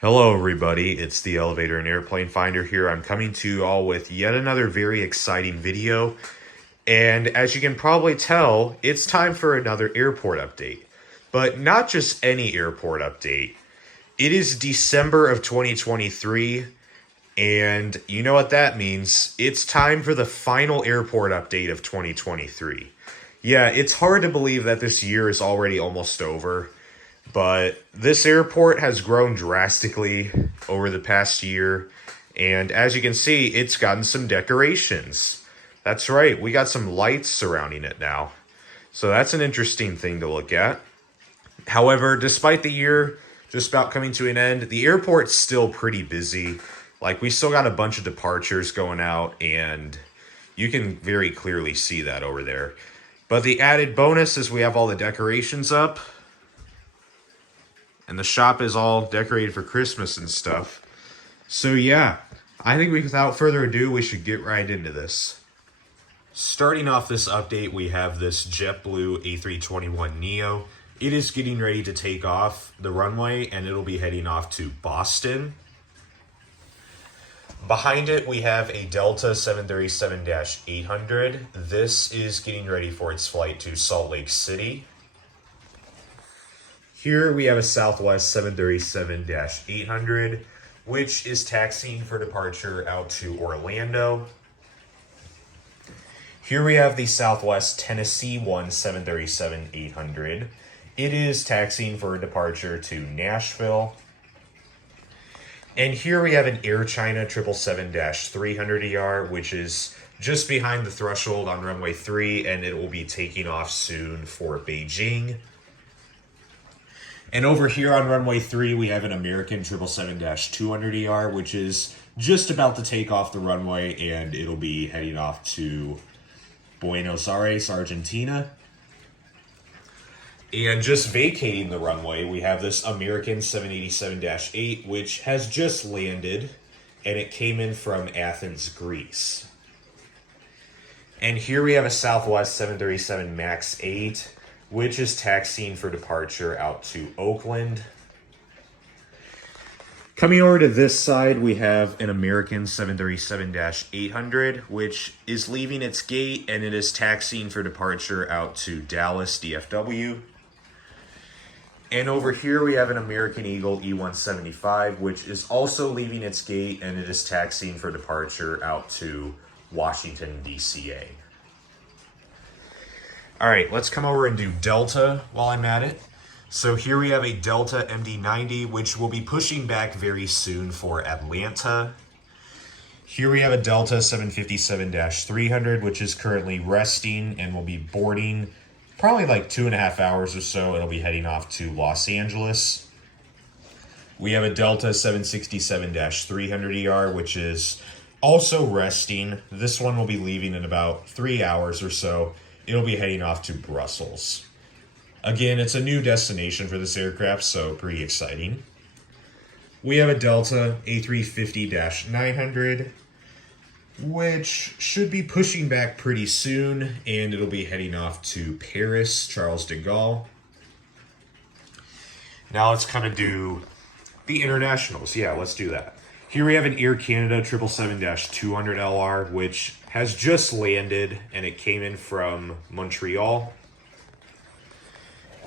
Hello everybody, it's the Elevator and Airplane Finder here. I'm coming to you all with yet another very exciting video. And as you can probably tell, it's time for another airport update. But not just any airport update. It is December of 2023, and you know what that means. It's time for the final airport update of 2023. Yeah, it's hard to believe that this year is already almost over. But this airport has grown drastically over the past year. And as you can see, it's gotten some decorations. That's right, we got some lights surrounding it now. So that's an interesting thing to look at. However, despite the year just about coming to an end, the airport's still pretty busy. Like, we still got a bunch of departures going out, and you can very clearly see that over there. But the added bonus is we have all the decorations up. And the shop is all decorated for Christmas and stuff. So yeah, I think without further ado, we should get right into this. Starting off this update, we have this JetBlue A321neo. It is getting ready to take off the runway, and it'll be heading off to Boston. Behind it, we have a Delta 737-800. This is getting ready for its flight to Salt Lake City. Here we have a Southwest 737-800, which is taxiing for departure out to Orlando. Here we have the Southwest Tennessee 737-800. It is taxiing for departure to Nashville. And here we have an Air China 777-300ER, which is just behind the threshold on runway 3, and it will be taking off soon for Beijing. And over here on runway 3, we have an American 777-200ER, which is just about to take off the runway, and it'll be heading off to Buenos Aires, Argentina. And just vacating the runway, we have this American 787-8, which has just landed, and it came in from Athens, Greece. And here we have a Southwest 737 MAX 8, which is taxiing for departure out to Oakland. Coming over to this side, we have an American 737-800, which is leaving its gate, and it is taxiing for departure out to Dallas, DFW. And over here, we have an American Eagle E175, which is also leaving its gate, and it is taxiing for departure out to Washington, D.C.A. All right, let's come over and do Delta while I'm at it. So here we have a Delta MD-90, which will be pushing back very soon for Atlanta. Here we have a Delta 757-300, which is currently resting and will be boarding probably like 2.5 hours or so. It'll be heading off to Los Angeles. We have a Delta 767-300ER, which is also resting. This one will be leaving in about 3 hours or so. It'll be heading off to Brussels. Again, it's a new destination for this aircraft, so pretty exciting. We have a Delta A350-900, which should be pushing back pretty soon, and it'll be heading off to Paris, Charles de Gaulle. Now let's kind of do the internationals. Yeah, let's do that. Here we have an Air Canada 777-200LR, which has just landed, and it came in from Montreal.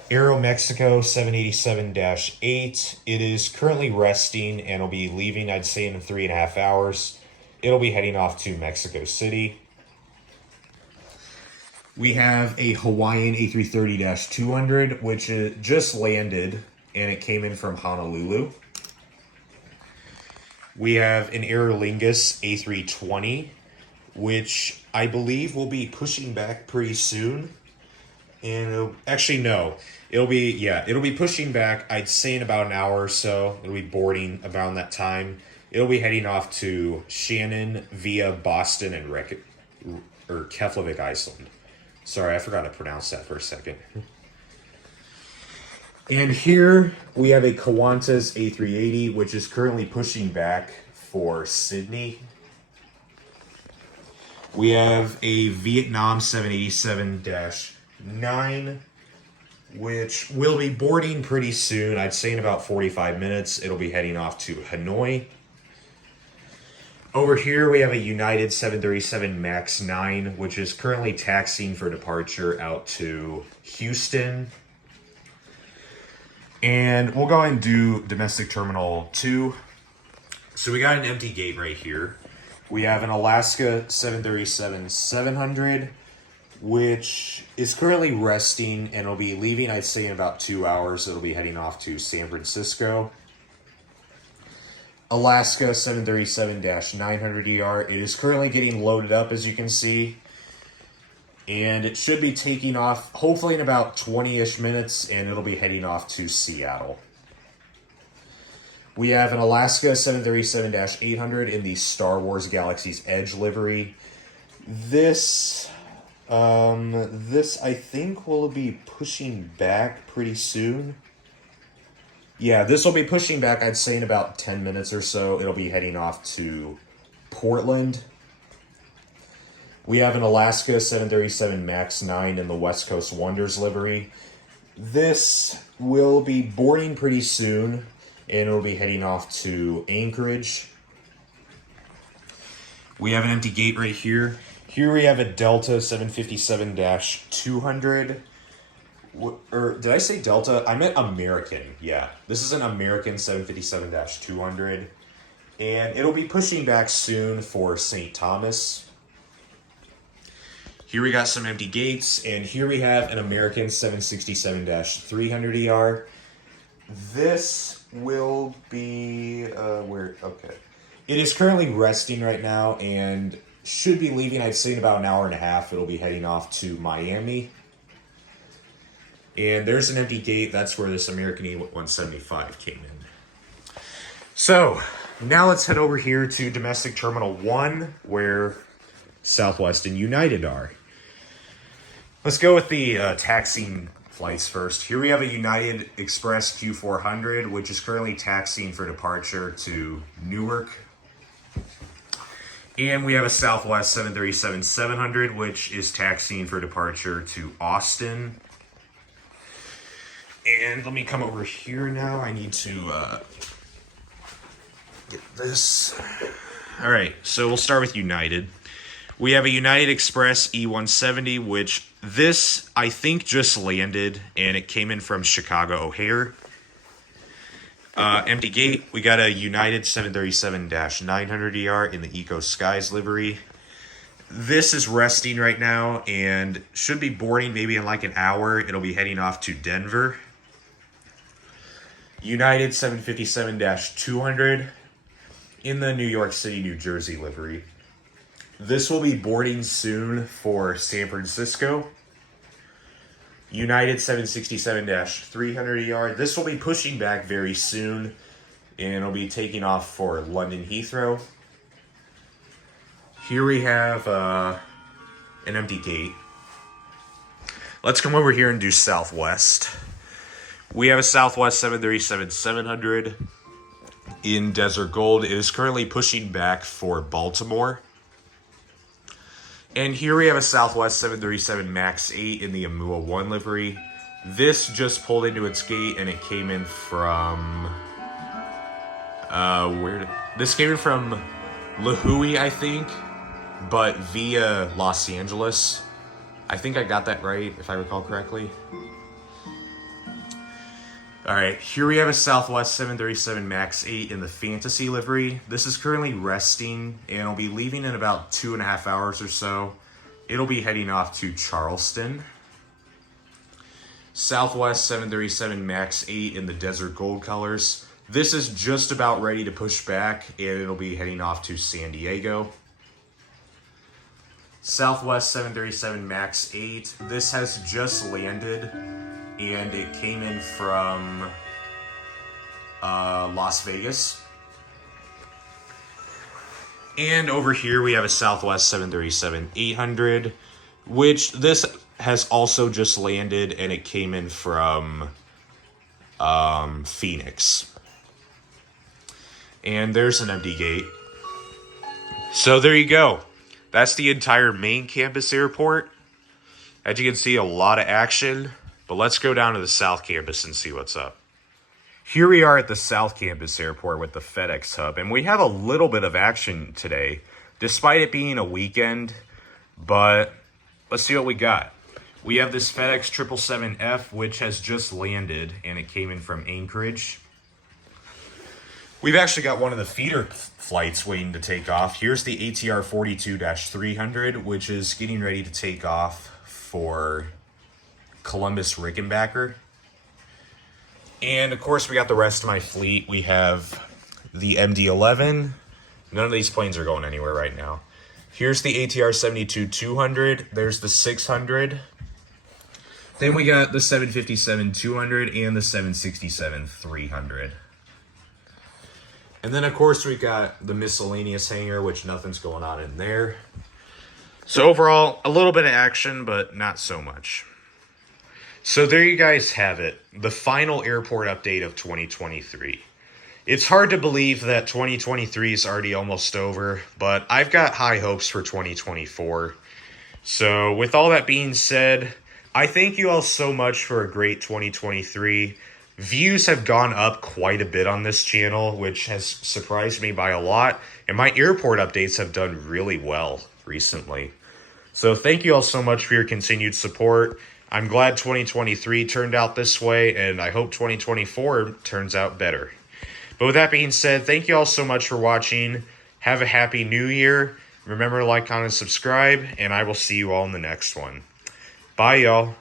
Aeromexico 787-8. It is currently resting, and will be leaving, I'd say, in 3.5 hours. It'll be heading off to Mexico City. We have a Hawaiian A330-200, which just landed, and it came in from Honolulu. We have an Aer Lingus A320, which I believe will be pushing back pretty soon. And it'll be pushing back, I'd say, in about an hour or so. It'll be boarding about that time. It'll be heading off to Shannon via Boston and Keflavik, Iceland. Sorry, I forgot to pronounce that for a second. And here we have a Qantas A380, which is currently pushing back for Sydney. We have a Vietnam 787-9, which will be boarding pretty soon. I'd say in about 45 minutes, it'll be heading off to Hanoi. Over here, we have a United 737 MAX 9, which is currently taxiing for departure out to Houston. And we'll go ahead and do domestic terminal 2. So we got an empty gate right here. We have an Alaska 737-700, which is currently resting and will be leaving, I'd say, in about 2 hours. It'll be heading off to San Francisco. Alaska 737-900ER. It is currently getting loaded up, as you can see. And it should be taking off, hopefully in about 20-ish minutes, and it'll be heading off to Seattle. We have an Alaska 737-800 in the Star Wars Galaxy's Edge livery. This I think will be pushing back pretty soon. Yeah, this will be pushing back, I'd say, in about 10 minutes or so. It'll be heading off to Portland. We have an Alaska 737 MAX 9 in the West Coast Wonders livery. This will be boarding pretty soon, and it'll be heading off to Anchorage. We have an empty gate right here. Here we have a Delta 757-200. Or did I say Delta? I meant American. Yeah, this is an American 757-200. And it'll be pushing back soon for St. Thomas. Here we got some empty gates. And here we have an American 767-300ER. This will be... Okay. It is currently resting right now and should be leaving, I'd say, in about an hour and a half. It'll be heading off to Miami. And there's an empty gate. That's where this American E-175 came in. So, now let's head over here to Domestic Terminal 1, where Southwest and United are. Let's go with the taxiing flights first. Here we have a United Express Q400, which is currently taxiing for departure to Newark. And we have a Southwest 737-700, which is taxiing for departure to Austin. And let me come over here now. I need to get this. All right, so we'll start with United. We have a United Express E-170, which this, I think, just landed, and it came in from Chicago O'Hare. Empty gate. We got a United 737-900ER in the Eco Skies livery. This is resting right now and should be boarding maybe in like an hour. It'll be heading off to Denver. United 757-200 in the New York City, New Jersey livery. This will be boarding soon for San Francisco. United 767-300ER. This will be pushing back very soon, and it'll be taking off for London Heathrow. Here we have an empty gate. Let's come over here and do Southwest. We have a Southwest 737-700 in Desert Gold. It is currently pushing back for Baltimore. And here we have a Southwest 737 MAX 8 in the AMUA 1 livery. This just pulled into its gate and it came in from... This came in from La Hui, I think, but via Los Angeles. I think I got that right, if I recall correctly. Alright, here we have a Southwest 737 MAX 8 in the Fantasy livery. This is currently resting, and it'll be leaving in about 2.5 hours or so. It'll be heading off to Charleston. Southwest 737 MAX 8 in the Desert Gold colors. This is just about ready to push back, and it'll be heading off to San Diego. Southwest 737 MAX 8. This has just landed, and it came in from Las Vegas. And over here we have a Southwest 737-800, which this has also just landed, and it came in from Phoenix. And there's an empty gate. So there you go. That's the entire main campus airport. As you can see, a lot of action. But let's go down to the South Campus and see what's up. Here we are at the South Campus Airport with the FedEx Hub, and we have a little bit of action today, despite it being a weekend, but let's see what we got. We have this FedEx 777F, which has just landed, and it came in from Anchorage. We've actually got one of the feeder flights waiting to take off. Here's the ATR 42-300, which is getting ready to take off for Columbus Rickenbacker. And of course, we got the rest of my fleet. We have the MD-11. None of these planes are going anywhere right now. Here's the ATR 72-200. There's the 600. Then we got the 757-200 and the 767-300. And then, of course, we got the miscellaneous hangar, which nothing's going on in there. So overall, a little bit of action, but not so much. So there you guys have it, the final airport update of 2023. It's hard to believe that 2023 is already almost over, but I've got high hopes for 2024. So with all that being said, I thank you all so much for a great 2023. Views have gone up quite a bit on this channel, which has surprised me by a lot, and my airport updates have done really well recently. So thank you all so much for your continued support. I'm glad 2023 turned out this way, and I hope 2024 turns out better. But with that being said, thank you all so much for watching. Have a happy new year. Remember to like, comment, and subscribe, and I will see you all in the next one. Bye, y'all.